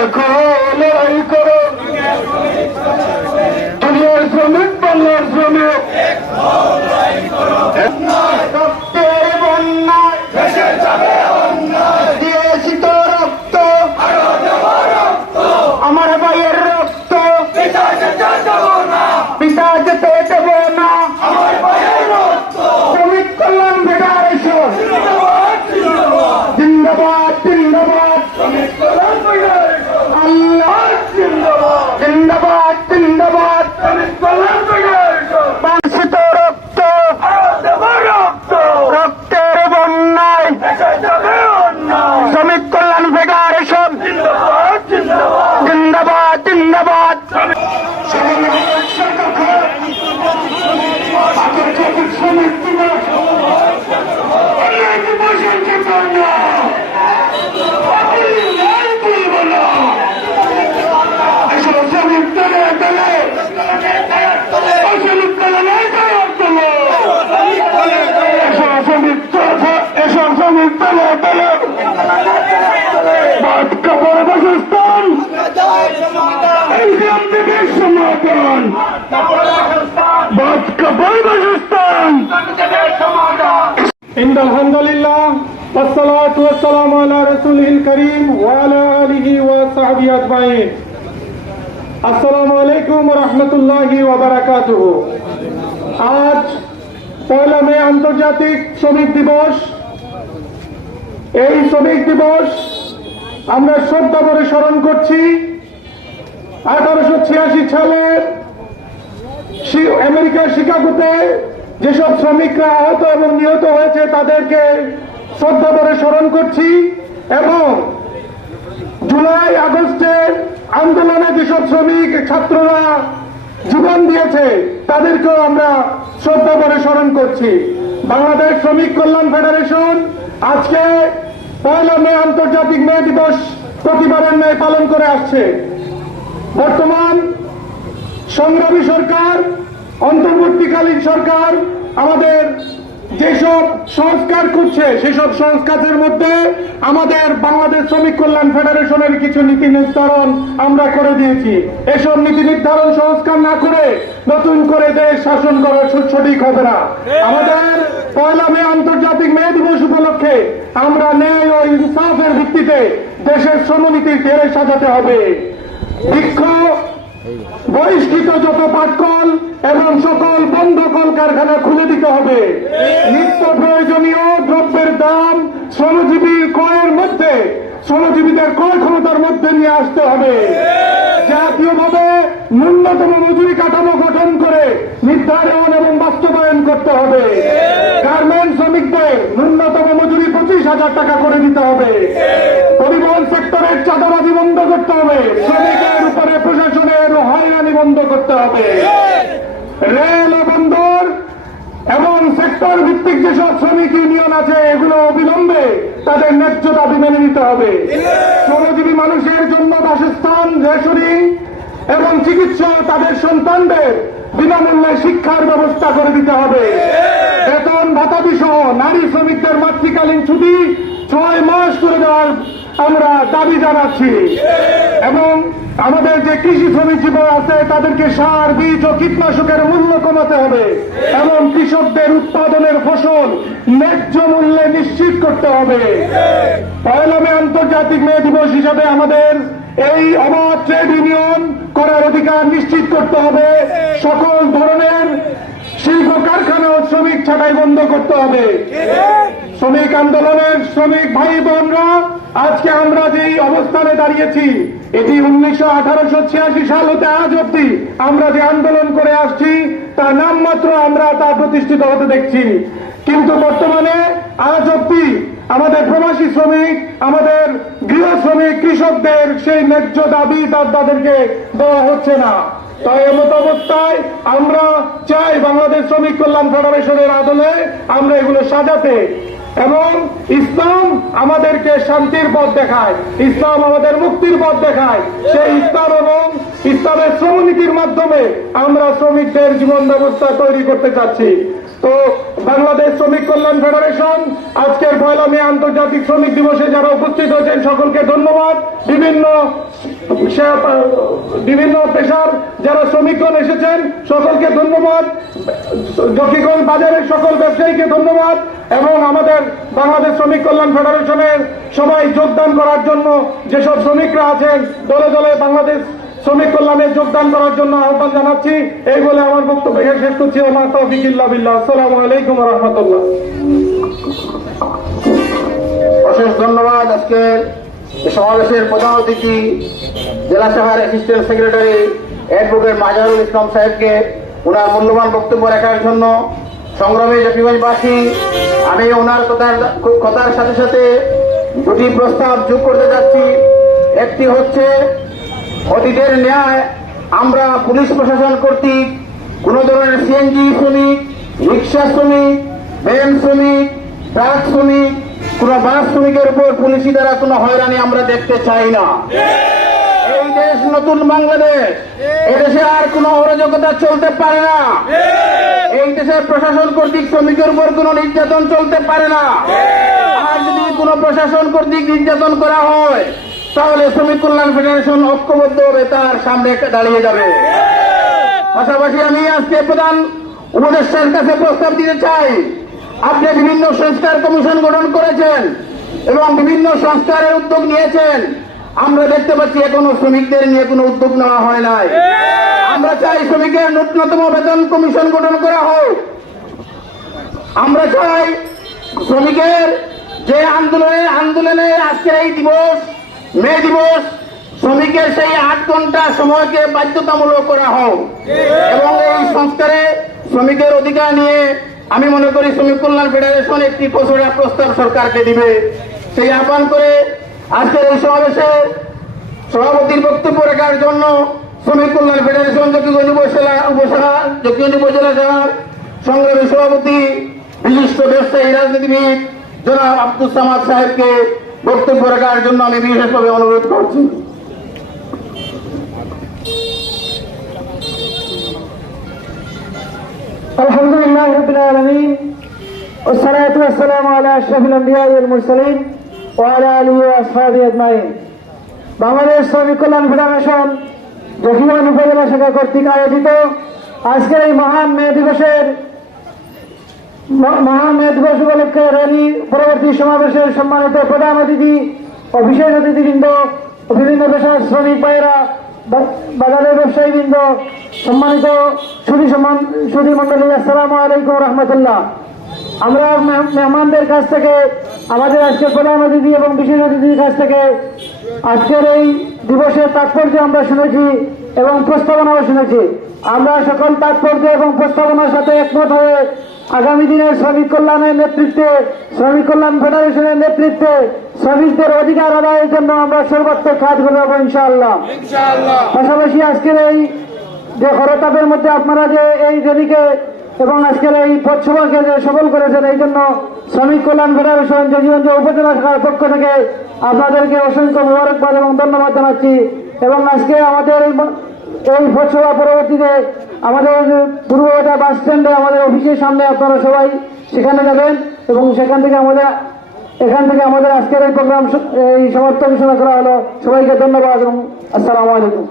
দেখো লড়াই করো দুনিয়ার শ্রমিক বাংলার শ্রমিক রক্তের বন্যায় দিয়েছি তো রক্ত আমার ভাইয়ের রক্ত পিতা যেতে দেব না শ্রমিক কল্যাণ ফেডারেশন জিন্দাবাদ জিন্দাবাদ আল্লাহ জিন্দাবাদ জিন্দাবাদ বাঞ্ছিত রক্ত রক্তের বন্যায় শ্রমিক কল্যাণ ফেডারেশন জিন্দাবাদ জিন্দাবাদ শ্রমিক দিবস সমাধান আলহামদুলিল্লাহ ওয়াসসালাতু ওয়াসসালামু আলা রাসূলিল কারীম ওয়া আলা আলিহি ওয়া সাহবিহি আজমাইন। আসসালামু আলাইকুম ওয়া রাহমাতুল্লাহি ওয়া বারাকাতুহু। আজ ১ মে আন্তর্জাতিক শ্রমিক দিবস। এই শ্রমিক দিবস আমরা শ্রদ্ধা করে স্মরণ করছি 1886 সালে আমেরিকার শিকাগোতে যেসব শ্রমিকরা আহত এবং নিহত হয়েছে তাদেরকে শ্রদ্ধা করে স্মরণ করছি এবং জুলাই আগস্টের আন্দোলনে যেসব শ্রমিক ছাত্ররা জীবন দিয়েছে তাদেরকেও আমরা শ্রদ্ধা করে স্মরণ করছি। বাংলাদেশ শ্রমিক কল্যাণ ফেডারেশন আজকে ১ মে আন্তর্জাতিক মে দিবস প্রতিবারের ন্যায় পালন করে আসছে। বর্তমান সংগ্রামী সরকার, অন্তর্বর্তীকালীন সরকার আমাদের যেসব সংস্কার করছে সেসব সংস্কারের মধ্যে আমাদের বাংলাদেশ শ্রমিক কল্যাণ ফেডারেশনের কিছু নীতি নির্ধারণ আমরা করে দিয়েছি। এসব নীতি নির্ধারণ সংস্কার না করে নতুন করে দেশ শাসন করা সঠিক হবে না। আমাদের ১ মে আন্তর্জাতিক মে দিবস উপলক্ষে আমরা ন্যায় ও ইনসাফের ভিত্তিতে দেশের শ্রমনীতি ঢেলে সাজাতে হবে। বৃক্ষ বহিষ্কৃত যত পাটকল এবং সকল বন্ধ কলকারখানা খুলে দিতে হবে। নিত্য প্রয়োজনীয় দ্রব্যের দাম শ্রমজীবীর ক্রয়ের মধ্যে, শ্রমজীবীদের ক্রয় ক্ষমতার মধ্যে নিয়ে আসতে হবে। জাতীয়ভাবে ন্যূনতম মজুরি কাঠামো গঠন করে নির্ধারণ এবং বাস্তবায়ন করতে হবে। গার্মেন্টস শ্রমিকদের ন্যূনতম মজুরি ২৫,০০০ টাকা করে দিতে হবে। পরিবহন সেক্টরের চাঁদাবাজি বন্ধ করতে হবে। শ্রমিকের উপরে প্রশাসনের হয়রানি বন্ধ করতে হবে। রেল ও বন্দর এবং সেক্টর ভিত্তিক যেসব শ্রমিক ইউনিয়ন আছে এগুলো অবিলম্বে তাদের ন্যায্য দাবি মেনে নিতে হবে। শ্রমজীবী মানুষের জন্য বাসস্থান, রেশনিং এবং চিকিৎসা, তাদের সন্তানদের বিনামূল্যে শিক্ষার ব্যবস্থা করে দিতে হবে। বেতন ভাতাদি সহ নারী শ্রমিকদের মাতৃকালীন ছুটি ৬ মাস করে দেওয়ার আমরা দাবি জানাচ্ছি এবং আমাদের যে কৃষি শ্রমিক আছে তাদেরকে সার, বীজ ও কীটনাশকের মূল্য কমাতে হবে এবং কৃষকদের উৎপাদনের ফসল ন্যায্য মূল্যে নিশ্চিত করতে হবে। ১ মে আন্তর্জাতিক মে দিবস হিসাবে আমাদের এই অবাধ ট্রেড ইউনিয়ন করার অধিকার নিশ্চিত করতে হবে। সকল ধরনের শিল্প কারখানা ও শ্রমিক ছাঁটাই বন্ধ করতে হবে। শ্রমিক আন্দোলনের শ্রমিক ভাই বোনরা আজকে আমরা যেই অবস্থানে দাঁড়িয়েছি এটি ১৮৮৬ সাল হতে আজ অব্দি আমরা যে আন্দোলন করে আসছি তা নামমাত্র আমরা তা প্রতিষ্ঠিত হতে দেখছি। কিন্তু বর্তমানে আজ অব্দি আমাদের প্রবাসী শ্রমিক, আমাদের গৃহ শ্রমিক, কৃষকদের সেই ন্যায্য দাবি তাদেরকে দেওয়া হচ্ছে না। তাই এমত অবস্থায় আমরা চাই বাংলাদেশ শ্রমিক কল্যাণ ফেডারেশনের আদলে আমরা এগুলো সাজাতে এবং ইসলাম আমাদেরকে শান্তির পথ দেখায়, ইসলাম আমাদের মুক্তির পথ দেখায়। সেই ইসলাম এবং ইসলামের শ্রমনীতির মাধ্যমে আমরা শ্রমিকদের জীবন ব্যবস্থা তৈরি করতে চাচ্ছি। তো বাংলাদেশ শ্রমিক কল্যাণ ফেডারেশন আজকের 1 মে আন্তর্জাতিক শ্রমিক দিবসে যারা উপস্থিত হয়েছেন সকলকে ধন্যবাদ। বিভিন্ন পেশার যারা শ্রমিকগণ এসেছেন সকলকে ধন্যবাদ। জকিগঞ্জ বাজারের সকল ব্যবসায়ীকে ধন্যবাদ এবং আমাদের বাংলাদেশ শ্রমিক কল্যাণ ফেডারেশনের সবাই যোগদান করার জন্য যেসব শ্রমিকরা আছেন দলে দলে বাংলাদেশ শ্রমিক কল্যাণে যোগদান করার জন্য আহ্বান জানাচ্ছি। এই বলে আমার বক্তব্য শেষ করছি। ওমা তৌফিক ইল্লা বিল্লাহ। আসসালামু আলাইকুম ওয়া রাহমাতুল্লাহ। অশেষ ধন্যবাদ। আজকে সমাবেশের প্রধান অতিথি জেলা শাখার অ্যাসিস্ট্যান্ট সেক্রেটারি অ্যাডভোকেট মাজারুল ইসলাম সাহেবকে ওনার মূল্যবান বক্তব্য রাখার জন্য সংগ্রামী জকিগঞ্জবাসী আমি ওনার কথার সাথে সাথে দুটি প্রস্তাব যোগ করতে যাচ্ছি। একটি হচ্ছে অতীতের ন্যায় আমরা পুলিশ প্রশাসন কর্তৃক কোন ধরনের সিএনজি শ্রমিক, রিক্সা শ্রমিক, ভ্যান শ্রমিক, ট্রাক শ্রমিক, কোন বাস শ্রমিকের উপর পুলিশি দ্বারা কোনো হয়রানি আমরা দেখতে চাই না। এই দেশ নতুন বাংলাদেশ, এদেশে আর কোন অরাজকতা চলতে পারে না। এই দেশের প্রশাসন কর্তৃক শ্রমিকের উপর কোন নির্যাতন চলতে পারে না। আর যদি কোন প্রশাসন কর্তৃক নির্যাতন করা হয় তাহলে শ্রমিক কল্যাণ ফেডারেশন ঐক্যবদ্ধভাবে তার সামনে দাঁড়িয়ে যাবে। পাশাপাশি আমি আজকে প্রধান উপদেষ্টার কাছে প্রস্তাব দিতে চাই, আপনি বিভিন্ন সংস্কার কমিশন গঠন করেছেন এবং বিভিন্ন সংস্কারের উদ্যোগ নিয়েছেন। আমরা দেখতে পাচ্ছি এখনো শ্রমিকদের নিয়ে কোনো উদ্যোগ নেওয়া হয় নাই। আমরা চাই শ্রমিকের ন্যূনতম বেতন কমিশন গঠন করা হোক। আমরা চাই শ্রমিকের যে আন্দোলনে আজকের এই দিবস মে দিবস, শ্রমিকের সেই 8 ঘন্টা সময়কে বাধ্যতামূলক করা হোক এবং এই সংস্কারে শ্রমিকের অধিকার নিয়ে আমি মনে করি শ্রমিক কল্যাণ ফেডারেশন একটি খসড়া প্রস্তাব সরকারকে দিবে। সেই আহ্বান করে আজকের এই সমাবেশে সভাপতির বক্তব্য রাখার জন্য শ্রমিক কল্যাণ ফেডারেশন জকিগঞ্জ উপজেলা শাখার সংগ্রামী সভাপতি বিশিষ্ট ব্যবসায়ী রাজনীতিবিদ জনাব আব্দুস সামাদ সাহেবকে বক্তব্য রাখার জন্য আমি বিশেষভাবে অনুরোধ করছি। আলহামদুলিল্লাহ রাব্বিল আলামিন والصلاة والسلام على أشرف الأنبياء والمرسلين وعلى آله وأصحابه أجمعين। বাংলাদেশ শ্রমিক কল্যাণ ফেডারেশন জকিগঞ্জ উপজেলা শাখা কর্তৃক আয়োজিত আজকের এই মহান মে দিবস উপলক্ষে র্যালি পরবর্তী সমাবেশের সম্মানিত প্রধান অতিথি ও বিশেষ অতিথিবৃন্দ ও বিভিন্ন পেশার শ্রমিক ভাইয়েরা, বাজারের ব্যবসায়ীবৃন্দ, সম্মানিত সুধী মন্ডলী, আসসালামু আলাইকুম রহমতুল্লাহ। আমরা মেহমানদের কাছ থেকে, আমাদের আজকের প্রধান অতিথি এবং বিশেষ অতিথির কাছ থেকে আজকের এই দিবসের তাৎপর্য আমরা শুনেছি এবং প্রস্তাবনাও শুনেছি। আমরা সকল তাৎপর্য এবং প্রস্তাবনার সাথে একমত হয়ে আগামী দিনের শ্রমিক কল্যাণের নেতৃত্বে, শ্রমিক কল্যাণ ফেডারেশনের নেতৃত্বে শ্রমিকদের অধিকার আদায়ের জন্য আমরা সর্বাত্মক কাজ করবো ইনশাআল্লাহ। পাশাপাশি আজকের এই যে হরতাপের মধ্যে আপনারা যে এই র্যালিকে এবং আজকের এই পথসভাকে যে সফল করেছেন, এই জন্য শ্রমিক কল্যাণ ফেডারেশন জকিগঞ্জ উপজেলা শাখার পক্ষ থেকে আপনাদেরকে অসংখ্য মোবারকবাদ এবং ধন্যবাদ জানাচ্ছি। এবং আজকে আমাদের এই পথসভা পরবর্তীতে আমাদের পূর্ববাটা বাস স্ট্যান্ডে আমাদের অফিসের সামনে আপনারা সবাই সেখানে যাবেন এবং এখান থেকে আমাদের আজকের এই প্রোগ্রাম এই সমাপ্ত ঘোষণা করা হলো। সবাইকে ধন্যবাদ এবং আসসালামু আলাইকুম।